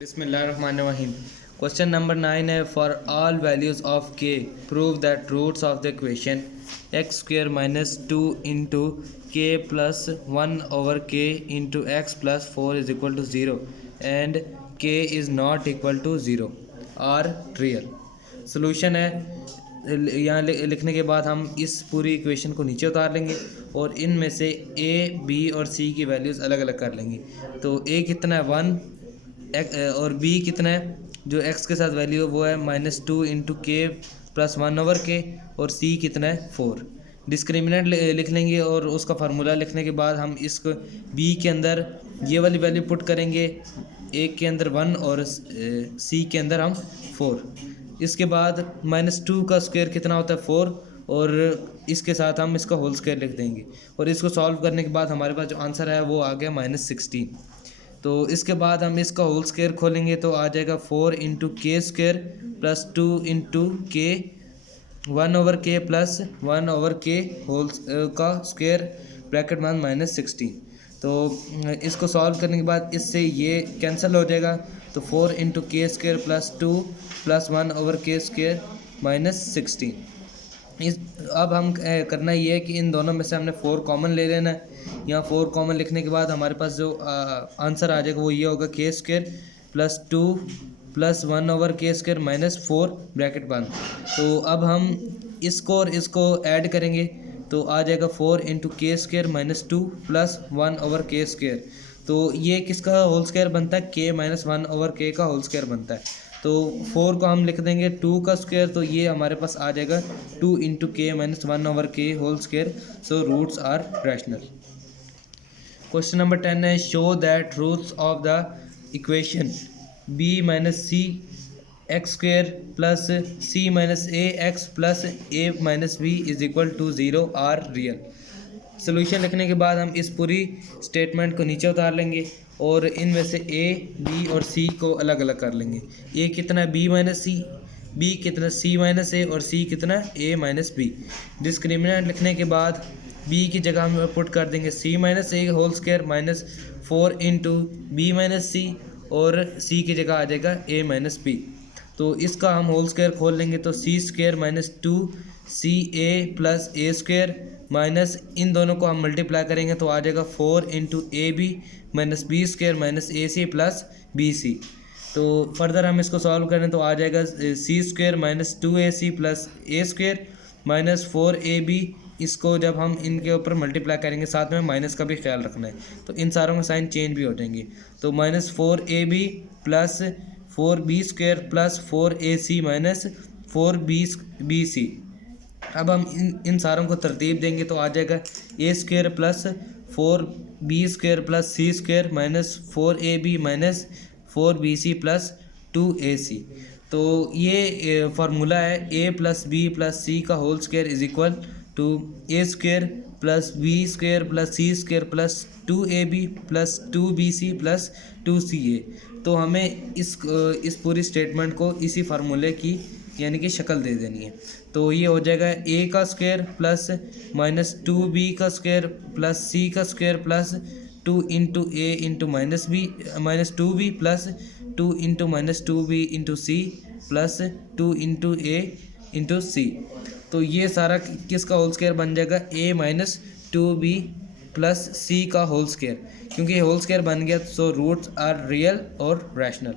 Bismillahirrahmanirrahim. Question number 9 है for all values of k prove that roots of the equation x square minus 2 into k plus 1 over k into x plus 4 is equal to 0 and k is not equal to 0 are real. Solution है यहाँ लिखने के बाद हम इस पूरी equation को नीचे उतार लेंगे और इनमें से a, b और c की वैल्यूज़ अलग अलग कर लेंगे. तो a कितना है 1 और b कितना है जो x के साथ वैल्यू है वो है -2 इंटू के प्लस 1 ओवर के और c कितना है 4. डिस्क्रिमिनेंट लिख लेंगे और उसका फार्मूला लिखने के बाद हम इसको b के अंदर ये वाली वैल्यू पुट करेंगे, a के अंदर 1 और c के अंदर हम 4. इसके बाद -2 का स्क्वायर कितना होता है 4 और इसके साथ हम इसका होल स्क्वायर लिख देंगे और इसको सॉल्व करने के बाद हमारे पास जो आंसर है वो आ गया -16. तो इसके बाद हम इसका होल स्क्वायर खोलेंगे तो आ जाएगा 4 इंटू के स्क्वायर प्लस 2 इंटू के 1 ओवर के प्लस 1 ओवर के होल का स्क्वायर ब्रैकेट में -16. तो इसको सॉल्व करने के बाद इससे ये कैंसिल हो जाएगा तो 4 इंटू के स्क्वायर प्लस 2 प्लस 1 ओवर के स्क्वायर -16. अब हम करना ये है कि इन दोनों में से हमने 4 कॉमन ले लेना है. यहाँ 4 कॉमन लिखने के बाद हमारे पास जो आंसर आ जाएगा वो ये होगा के स्क्वायर प्लस 2 प्लस 1 ओवर के स्क्वायर -4 ब्रैकेट बंद. तो अब हम इसको और इसको ऐड करेंगे तो आ जाएगा 4 इंटू के स्क्वायर -2 प्लस 1 ओवर के स्क्वायर. तो ये किसका होल स्क्वायर बनता है के -1 ओवर के का होल स्क्वायर बनता है. तो 4 को हम लिख देंगे 2 का स्क्वायर तो ये हमारे पास आ जाएगा 2 इंटू के -1 over k whole square. So roots are rational. Question number 10 है show that roots of the equation b minus C X square plus C minus A X plus A minus B is equal to 0 are real. Solution लिखने के बाद हम इस पूरी statement को नीचे उतार लेंगे और इनमें से a, b और c को अलग अलग कर लेंगे. a कितना है b माइनस सी, b कितना c माइनस ए और c कितना a माइनस बी. डिस्क्रिमिनेंट लिखने के बाद b की जगह हम पुट कर देंगे c minus a whole square -4 into b minus c और c की जगह आ जाएगा a माइनस बी. तो इसका हम होल स्क्वायर खोल लेंगे तो c square -2 c a plus a square minus इन दोनों को हम मल्टीप्लाई करेंगे तो आ जाएगा 4 into a b minus b square minus a c plus b c. तो फर्दर हम इसको सॉल्व करें तो आ जाएगा c square -2ac plus a square -4 a b. इसको जब हम इनके ऊपर मल्टीप्लाई करेंगे साथ में माइनस का भी ख्याल रखना है तो इन सारों के साइन चेंज भी हो जाएंगे. तो -4ab plus 4b square plus 4ac minus 4bc. अब हम इन सारों को तरतीब देंगे तो आ जाएगा a square plus 4b square plus c square -4ab minus 4bc plus 2ac. तो ये फार्मूला है a plus b plus c का whole square is equal to a square plus b square plus c square plus 2ab plus 2bc plus 2ca. तो हमें इस पूरी statement को इसी फार्मूले की यानी कि शक्ल दे देनी है. तो ये हो जाएगा a का स्क्वायर प्लस -2b का स्क्वायर प्लस c का square plus 2 into a into -2b plus 2 into -2b into c plus 2 into a into c. तो ये सारा किसका होल स्क्वायर बन जाएगा a minus 2b plus c का होल स्क्वायर. क्योंकि होल स्क्वायर बन गया सो रूट्स आर रियल और रैशनल.